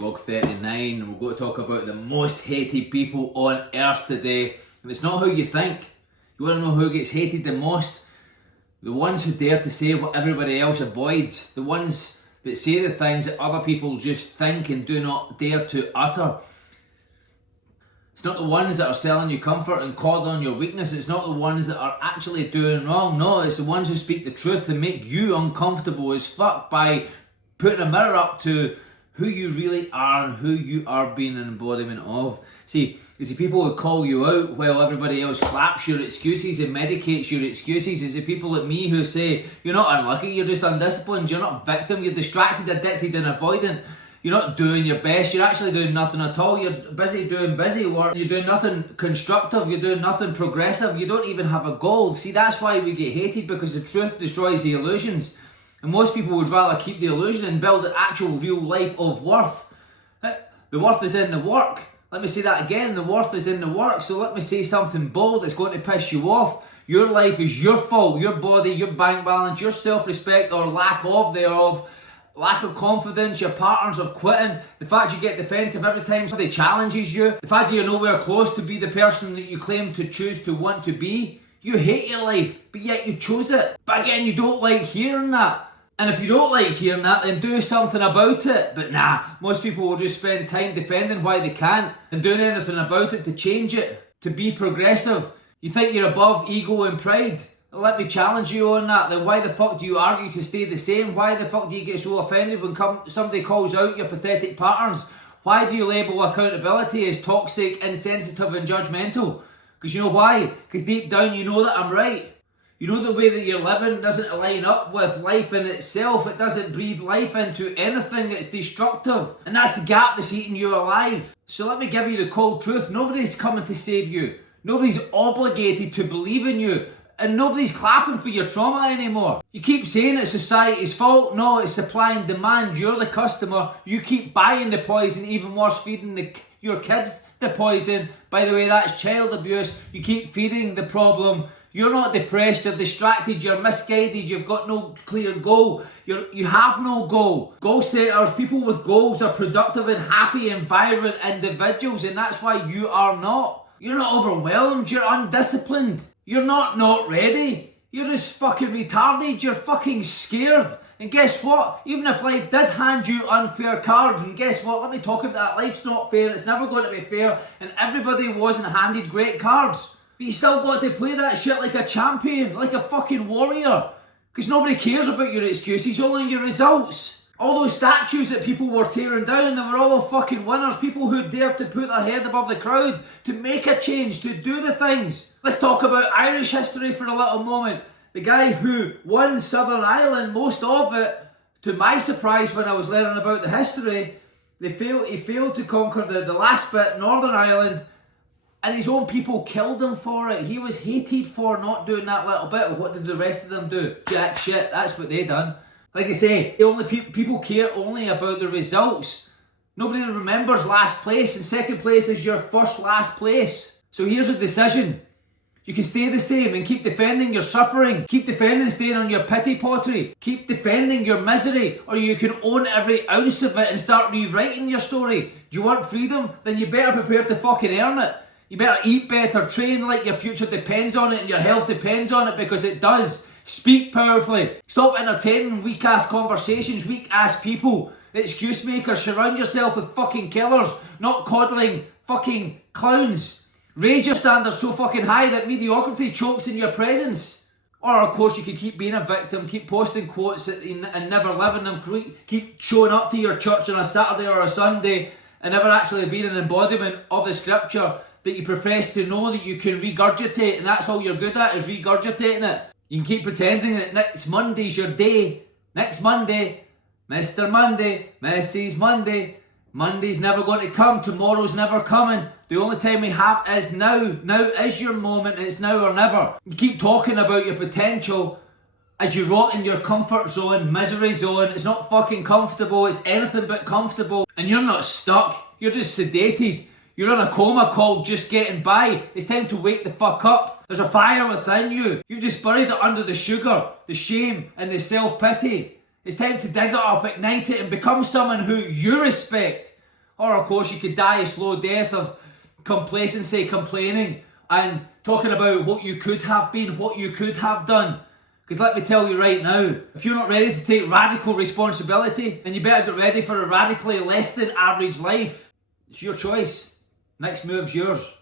Vlog 39, and we're going to talk about the most hated people on earth today. And it's not who you think. You want to know who gets hated the most? The ones who dare to say what everybody else avoids. The ones that say the things that other people just think and do not dare to utter. It's not the ones that are selling you comfort and calling on your weakness. It's not the ones that are actually doing wrong. No, it's the ones who speak the truth and make you uncomfortable as fuck by putting a mirror up to who you really are and who you are being an embodiment of. See, it's the people who call you out while everybody else claps your excuses and medicates your excuses. It's the people like me who say, you're not unlucky, you're just undisciplined, you're not a victim, you're distracted, addicted and avoidant. You're not doing your best, you're actually doing nothing at all. You're busy doing busy work, you're doing nothing constructive, you're doing nothing progressive, you don't even have a goal. See, that's why we get hated, because the truth destroys the illusions. And most people would rather keep the illusion and build an actual real life of worth. The worth is in the work. Let me say that again, the worth is in the work. So let me say something bold that's going to piss you off. Your life is your fault, your body, your bank balance, your self-respect or lack of thereof, lack of confidence, your patterns of quitting, the fact you get defensive every time somebody challenges you, the fact you're nowhere close to be the person that you claim to choose to want to be. You hate your life, but yet you chose it. But again, you don't like hearing that. And if you don't like hearing that, then do something about it. But nah, most people will just spend time defending why they can't and doing anything about it to change it, to be progressive. You think you're above ego and pride? Well, let me challenge you on that. Then why the fuck do you argue to stay the same? Why the fuck do you get so offended when somebody calls out your pathetic patterns? Why do you label accountability as toxic, insensitive and judgmental? Because you know why? Because deep down you know that I'm right. You know the way that you're living doesn't align up with life in itself. It doesn't breathe life into anything that's destructive. And that's the gap that's eating you alive. So let me give you the cold truth. Nobody's coming to save you. Nobody's obligated to believe in you. And nobody's clapping for your trauma anymore. You keep saying it's society's fault. No, it's supply and demand. You're the customer. You keep buying the poison, even worse, feeding your kids the poison. By the way, that's child abuse. You keep feeding the problem. You're not depressed, you're distracted, you're misguided, you've got no clear goal. You have no goal. Goal setters, people with goals are productive and happy and vibrant individuals, and that's why you are not. You're not overwhelmed, you're undisciplined. You're not ready. You're just fucking retarded, you're fucking scared. And guess what? Even if life did hand you unfair cards, and guess what? Let me talk about that. Life's not fair, it's never going to be fair, and everybody wasn't handed great cards. But you still got to play that shit like a champion, like a fucking warrior. Because nobody cares about your excuses, only your results. All those statues that people were tearing down, they were all fucking winners. People who dared to put their head above the crowd, to make a change, to do the things. Let's talk about Irish history for a little moment. The guy who won Southern Ireland, most of it, to my surprise when I was learning about the history, he failed to conquer the last bit, Northern Ireland. And his own people killed him for it. He was hated for not doing that little bit. What did the rest of them do? Jack shit, that's what they done. Like I say, people care only about the results. Nobody remembers last place, and second place is your first last place. So here's a decision. You can stay the same and keep defending your suffering. Keep defending staying on your pity pottery. Keep defending your misery. Or you can own every ounce of it and start rewriting your story. Do you want freedom? Then you better prepare to fucking earn it. You better eat better, train like your future depends on it and your health depends on it, because it does. Speak powerfully. Stop entertaining weak-ass conversations, weak-ass people, excuse makers. Surround yourself with fucking killers, not coddling fucking clowns. Raise your standards so fucking high that mediocrity chokes in your presence. Or of course you could keep being a victim, keep posting quotes and never living them, keep showing up to your church on a Saturday or a Sunday and never actually being an embodiment of the scripture that you profess to know, that you can regurgitate, and that's all you're good at, is regurgitating it. You can keep pretending that next Monday's your day. Next Monday, Mr. Monday, Mrs. Monday. Monday's never going to come, tomorrow's never coming. The only time we have is now. Now is your moment, and it's now or never. You keep talking about your potential as you rot in your comfort zone, misery zone. It's not fucking comfortable, it's anything but comfortable. And you're not stuck, you're just sedated. You're in a coma called just getting by. It's time to wake the fuck up. There's a fire within you. You've just buried it under the sugar, the shame and the self-pity. It's time to dig it up, ignite it and become someone who you respect. Or of course you could die a slow death of complacency, complaining, and talking about what you could have been, what you could have done. Because let me tell you right now, if you're not ready to take radical responsibility, then you better get ready for a radically less than average life. It's your choice. Next move's yours.